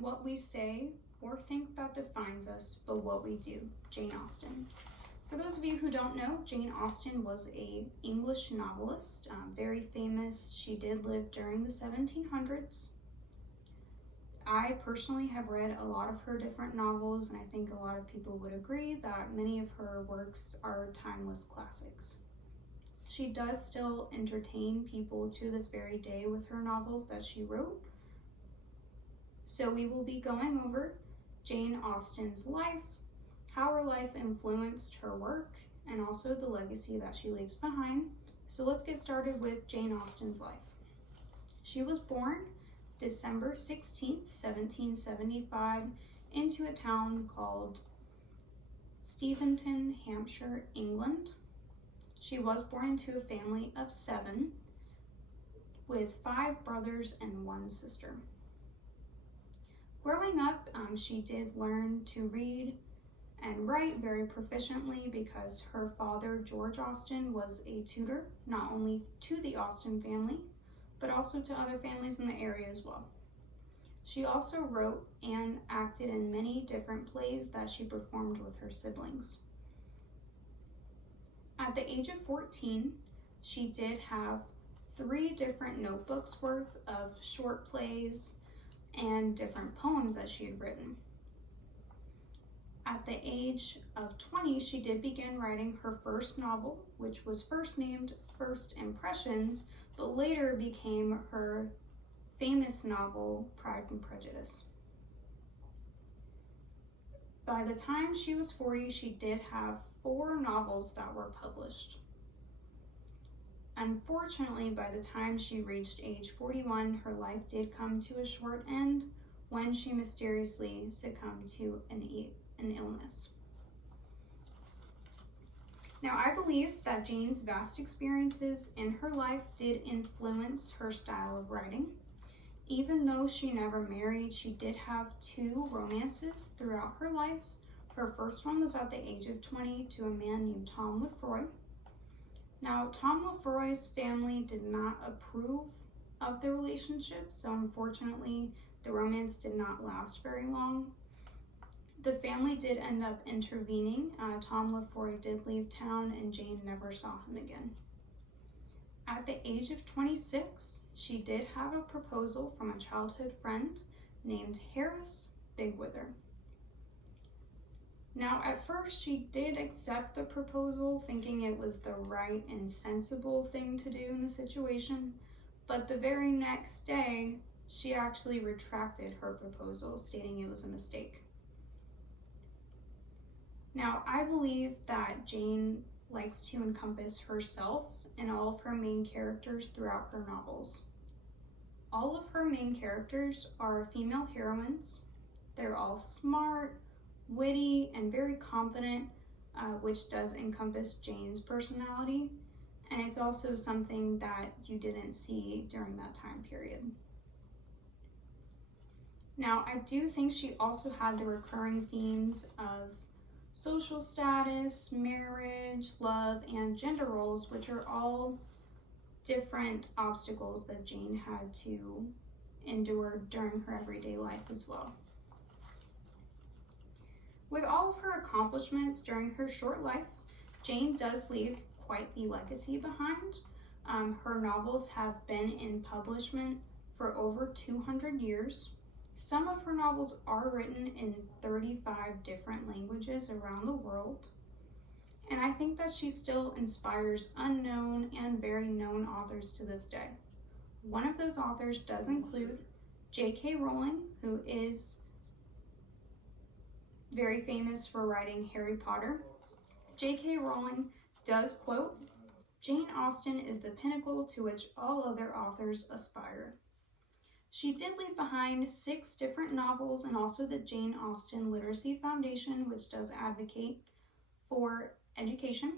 isn't what we say or think that defines us, but what we do. Jane Austen. For those of you who don't know, Jane Austen was an English novelist, very famous. She did live during the 1700s. I personally have read a lot of her different novels, and I think a lot of people would agree that many of her works are timeless classics. She does still entertain people to this very day with her novels that she wrote. So we will be going over Jane Austen's life, how her life influenced her work, and also the legacy that she leaves behind. So let's get started with Jane Austen's life. She was born December 16th, 1775, into a town called Steventon, Hampshire, England. She was born into a family of 7 with 5 brothers and 1 sister. Growing up, she did learn to read and write very proficiently because her father, George Austen, was a tutor not only to the Austen family, but also to other families in the area as well. She also wrote and acted in many different plays that she performed with her siblings. At the age of 14, she did have 3 different notebooks worth of short plays and different poems that she had written. At the age of 20, she did begin writing her first novel, which was first named First Impressions, but later became her famous novel, Pride and Prejudice. By the time she was 40, she did have 4 novels that were published. Unfortunately, by the time she reached age 41, her life did come to a short end when she mysteriously succumbed to an illness. Now, I believe that Jane's vast experiences in her life did influence her style of writing. Even though she never married, she did have 2 romances throughout her life. Her first one was at the age of 20 to a man named Tom Lefroy. Now, Tom Lefroy's family did not approve of the relationship, so unfortunately, the romance did not last very long. The family did end up intervening. Tom Lefroy did leave town, and Jane never saw him again. At the age of 26, she did have a proposal from a childhood friend named Harris Bigwither. Now, at first, she did accept the proposal, thinking it was the right and sensible thing to do in the situation, but the very next day, she actually retracted her proposal, stating it was a mistake. Now, I believe that Jane likes to encompass herself in all of her main characters throughout her novels. All of her main characters are female heroines. They're all smart, witty, and very confident, which does encompass Jane's personality, and it's also something that you didn't see during that time period. Now, I do think she also had the recurring themes of social status, marriage, love, and gender roles, which are all different obstacles that Jane had to endure during her everyday life as well. With all of her accomplishments during her short life, Jane does leave quite the legacy behind. Her novels have been in publishment for over 200 years. Some of her novels are written in 35 different languages around the world. And I think that she still inspires unknown and very known authors to this day. One of those authors does include J.K. Rowling, who is very famous for writing Harry Potter. J.K. Rowling does quote, "Jane Austen is the pinnacle to which all other authors aspire." She did leave behind 6 different novels and also the Jane Austen Literacy Foundation, which does advocate for education.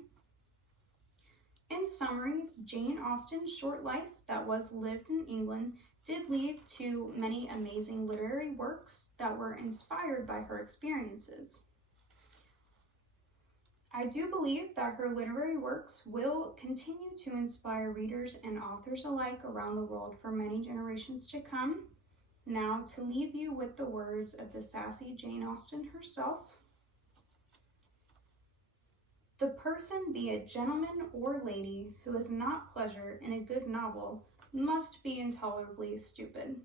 In summary, Jane Austen's short life that was lived in England did lead to many amazing literary works that were inspired by her experiences. I do believe that her literary works will continue to inspire readers and authors alike around the world for many generations to come. Now, to leave you with the words of the sassy Jane Austen herself, the person, be it gentleman or lady, who has not pleasure in a good novel must be intolerably stupid.